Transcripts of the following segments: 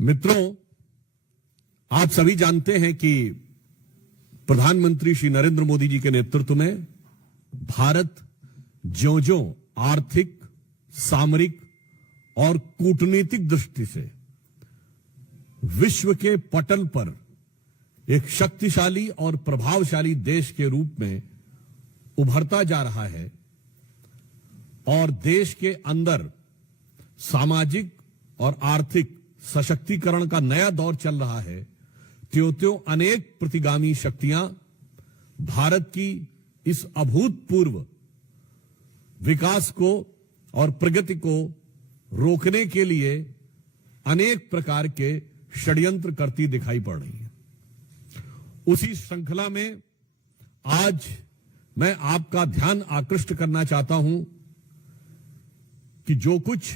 मित्रों, आप सभी जानते हैं कि प्रधानमंत्री श्री नरेंद्र मोदी जी के नेतृत्व में भारत ज्यों-ज्यों आर्थिक, सामरिक और कूटनीतिक दृष्टि से विश्व के पटल पर एक शक्तिशाली और प्रभावशाली देश के रूप में उभरता जा रहा है और देश के अंदर सामाजिक और आर्थिक सशक्तिकरण का नया दौर चल रहा है, त्यों-त्यों अनेक प्रतिगामी शक्तियां भारत की इस अभूतपूर्व विकास को और प्रगति को रोकने के लिए अनेक प्रकार के षड्यंत्र करती दिखाई पड़ रही है। उसी श्रृंखला में आज मैं आपका ध्यान आकृष्ट करना चाहता हूं कि जो कुछ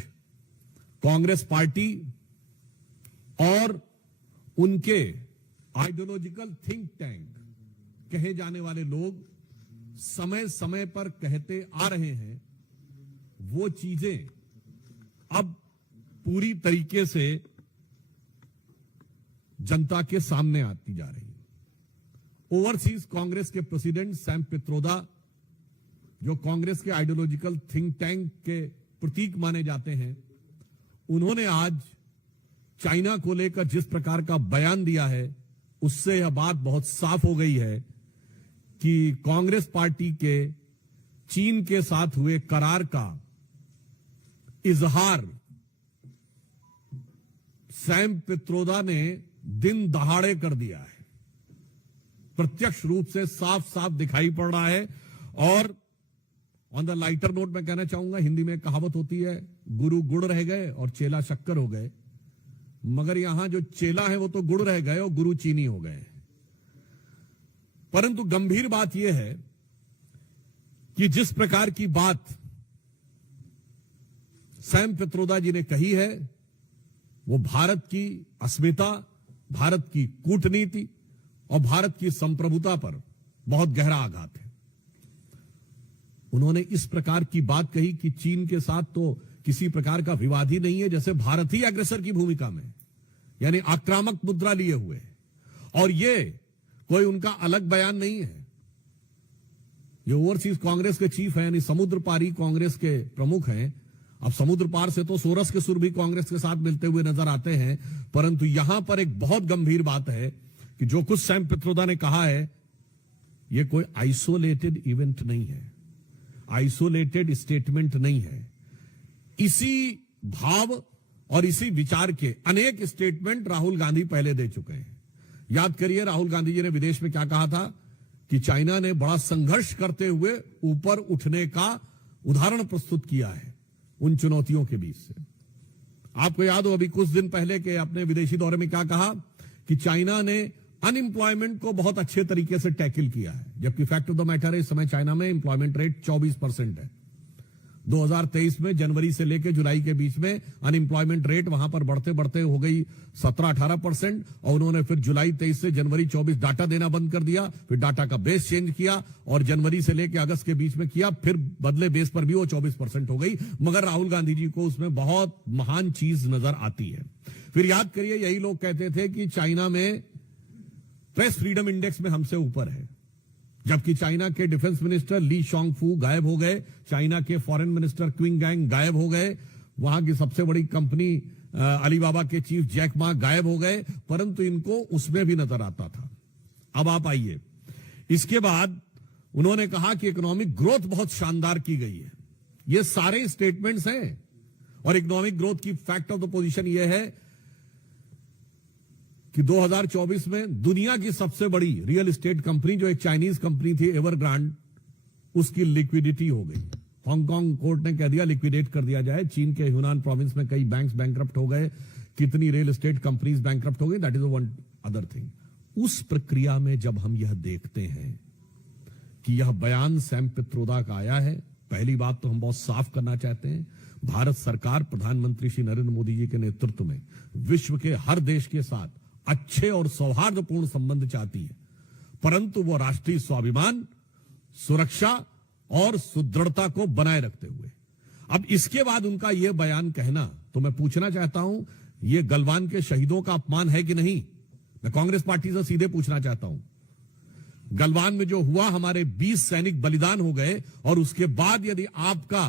कांग्रेस पार्टी और उनके आइडियोलॉजिकल थिंक टैंक कहे जाने वाले लोग समय समय पर कहते आ रहे हैं, वो चीजें अब पूरी तरीके से जनता के सामने आती जा रही है। ओवरसीज कांग्रेस के प्रेसिडेंट सैम पित्रोदा, जो कांग्रेस के आइडियोलॉजिकल थिंक टैंक के प्रतीक माने जाते हैं, उन्होंने आज चाइना को लेकर जिस प्रकार का बयान दिया है, उससे यह बात बहुत साफ हो गई है कि कांग्रेस पार्टी के चीन के साथ हुए करार का इजहार सैम पित्रोदा ने दिन दहाड़े कर दिया है। प्रत्यक्ष रूप से साफ साफ दिखाई पड़ रहा है। और ऑन द लाइटर नोट मैं कहना चाहूंगा, हिंदी में कहावत होती है, गुरु गुड़ रह गए और चेला शक्कर हो गए, मगर यहां जो चेला है वो तो गुड़ रह गए और गुरु चीनी हो गए। परंतु गंभीर बात यह है कि जिस प्रकार की बात सैम पित्रोदा जी ने कही है, वो भारत की अस्मिता, भारत की कूटनीति और भारत की संप्रभुता पर बहुत गहरा आघात है। उन्होंने इस प्रकार की बात कही कि चीन के साथ तो किसी प्रकार का विवाद ही नहीं है, जैसे भारत ही अग्रसर की भूमिका में, यानी आक्रामक मुद्रा लिए हुए, और ये कोई उनका अलग बयान नहीं है। ये ओवरसीज कांग्रेस के चीफ हैं, यानी समुद्र पारी कांग्रेस के प्रमुख हैं। अब समुद्र पार से तो सोरस के सुर भी कांग्रेस के साथ मिलते हुए नजर आते हैं, परंतु यहां पर एक बहुत गंभीर बात है कि जो कुछ सैम पित्रोदा ने कहा है, यह कोई आइसोलेटेड इवेंट नहीं है, आइसोलेटेड स्टेटमेंट नहीं है। इसी भाव और इसी विचार के अनेक स्टेटमेंट राहुल गांधी पहले दे चुके हैं। याद करिए, राहुल गांधी जी ने विदेश में क्या कहा था कि चाइना ने बड़ा संघर्ष करते हुए ऊपर उठने का उदाहरण प्रस्तुत किया है उन चुनौतियों के बीच से। आपको याद हो अभी कुछ दिन पहले के अपने विदेशी दौरे में क्या कहा कि चाइना ने अनएम्प्लॉयमेंट को बहुत अच्छे तरीके से टैकल किया है, जबकि फैक्ट ऑफ द मैटर है इस समय चाइना में एम्प्लॉयमेंट रेट 24% है। 2023 में जनवरी से लेकर जुलाई के बीच में अनएम्प्लॉयमेंट रेट वहां पर बढ़ते बढ़ते हो गई 17-18%, और उन्होंने फिर जुलाई 23 से जनवरी 24 डाटा देना बंद कर दिया, फिर डाटा का बेस चेंज किया और जनवरी से लेकर अगस्त के बीच में किया, फिर बदले बेस पर भी वो 24% हो गई। मगर राहुल गांधी जी को उसमें बहुत महान चीज नजर आती है। फिर याद करिए, यही लोग कहते थे कि चाइना में प्रेस फ्रीडम इंडेक्स में हमसे ऊपर है, जबकि चाइना के डिफेंस मिनिस्टर ली शॉन्गफू गायब हो गए, चाइना के फॉरेन मिनिस्टर क्विंग गैंग गायब हो गए, वहां की सबसे बड़ी कंपनी अलीबाबा के चीफ जैक मा गायब हो गए, परंतु इनको उसमें भी नजर आता था। अब आप आइए, इसके बाद उन्होंने कहा कि इकोनॉमिक ग्रोथ बहुत शानदार की गई है। ये सारे स्टेटमेंट्स हैं, और इकोनॉमिक ग्रोथ की फैक्ट ऑफ द पोजीशन यह है कि 2024 में दुनिया की सबसे बड़ी रियल एस्टेट कंपनी, जो एक चाइनीज कंपनी थी एवरग्रांड, उसकी लिक्विडिटी हो गई। हांगकांग कोर्ट ने कह दिया लिक्विडेट कर दिया जाए। चीन के ह्यूनान प्रोविंस में कई बैंक्स बैंकरप्ट हो गए, कितनी रियल एस्टेट कंपनीज बैंकरप्ट हो गई, that is one other thing. उस प्रक्रिया में जब हम यह देखते हैं कि यह बयान सैम पित्रोदा का आया है, पहली बात तो हम बहुत साफ करना चाहते हैं, भारत सरकार प्रधानमंत्री श्री नरेंद्र मोदी जी के नेतृत्व में विश्व के हर देश के साथ अच्छे और सौहार्दपूर्ण संबंध चाहती है, परंतु वो राष्ट्रीय स्वाभिमान, सुरक्षा और सुदृढ़ता को बनाए रखते हुए। अब इसके बाद उनका यह बयान कहना, तो मैं पूछना चाहता हूं, ये गलवान के शहीदों का अपमान है कि नहीं? मैं कांग्रेस पार्टी से सीधे पूछना चाहता हूं। गलवान में जो हुआ, हमारे 20 सैनिक बलिदान हो गए, और उसके बाद यदि आपका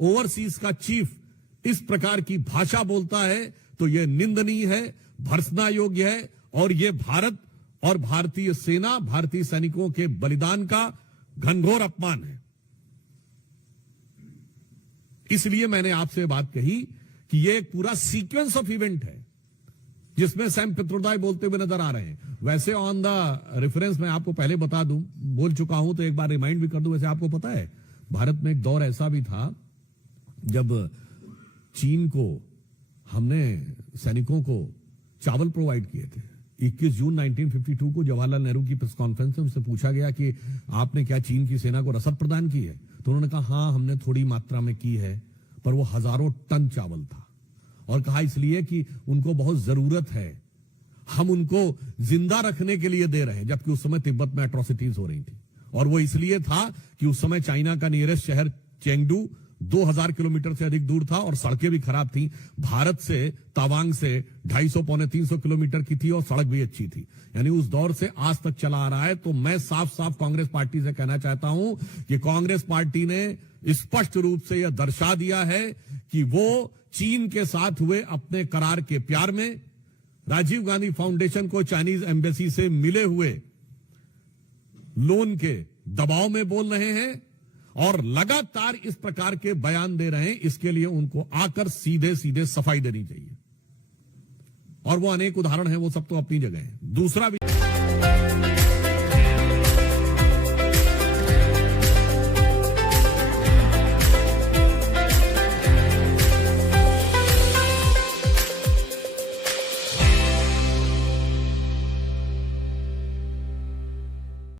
ओवरसीज का चीफ इस प्रकार की भाषा बोलता है तो यह निंदनीय है, भर्त्सना योग्य है, और यह भारत और भारतीय सेना, भारतीय सैनिकों के बलिदान का घनघोर अपमान है। इसलिए मैंने आपसे बात कही कि यह एक पूरा सीक्वेंस ऑफ इवेंट है जिसमें सैम पित्रोदाय बोलते हुए नजर आ रहे हैं। वैसे ऑन द रेफरेंस मैं आपको पहले बता दूं, बोल चुका हूं तो एक बार रिमाइंड भी कर दूं। वैसे आपको पता है, भारत में एक दौर ऐसा भी था जब चीन को हमने सैनिकों को चावल प्रोवाइड किए थे। 21 जून 1952 को जवाहरलाल नेहरू की प्रेस कॉन्फ्रेंस में उनसे पूछा गया कि आपने क्या चीन की सेना को रसद प्रदान की है? तो उन्होंने कहा हां, हमने थोड़ी मात्रा में की है, पर वो हजारों टन चावल था। और कहा इसलिए कि उनको बहुत जरूरत है, हम उनको जिंदा रखने के लिए दे रहे हैं। जबकि उस समय तिब्बत में एट्रोसिटीज हो रही थी, और वो इसलिए था कि उस समय चाइना का नियरेस्ट शहर चेंगडू 2000 किलोमीटर से अधिक दूर था, और सड़कें भी खराब थी। भारत से तवांग से 250 पौने 300 किलोमीटर की थी, और सड़क भी अच्छी थी। यानी उस दौर से आज तक चला आ रहा है। तो मैं साफ साफ कांग्रेस पार्टी से कहना चाहता हूं कि कांग्रेस पार्टी ने स्पष्ट रूप से यह दर्शा दिया है कि वो चीन के साथ हुए अपने करार के प्यार में, राजीव गांधी फाउंडेशन को चाइनीज एम्बेसी से मिले हुए लोन के दबाव में बोल रहे हैं, और लगातार इस प्रकार के बयान दे रहे हैं। इसके लिए उनको आकर सीधे सीधे सफाई देनी चाहिए। और वो अनेक उदाहरण हैं, वो सब तो अपनी जगह है। दूसरा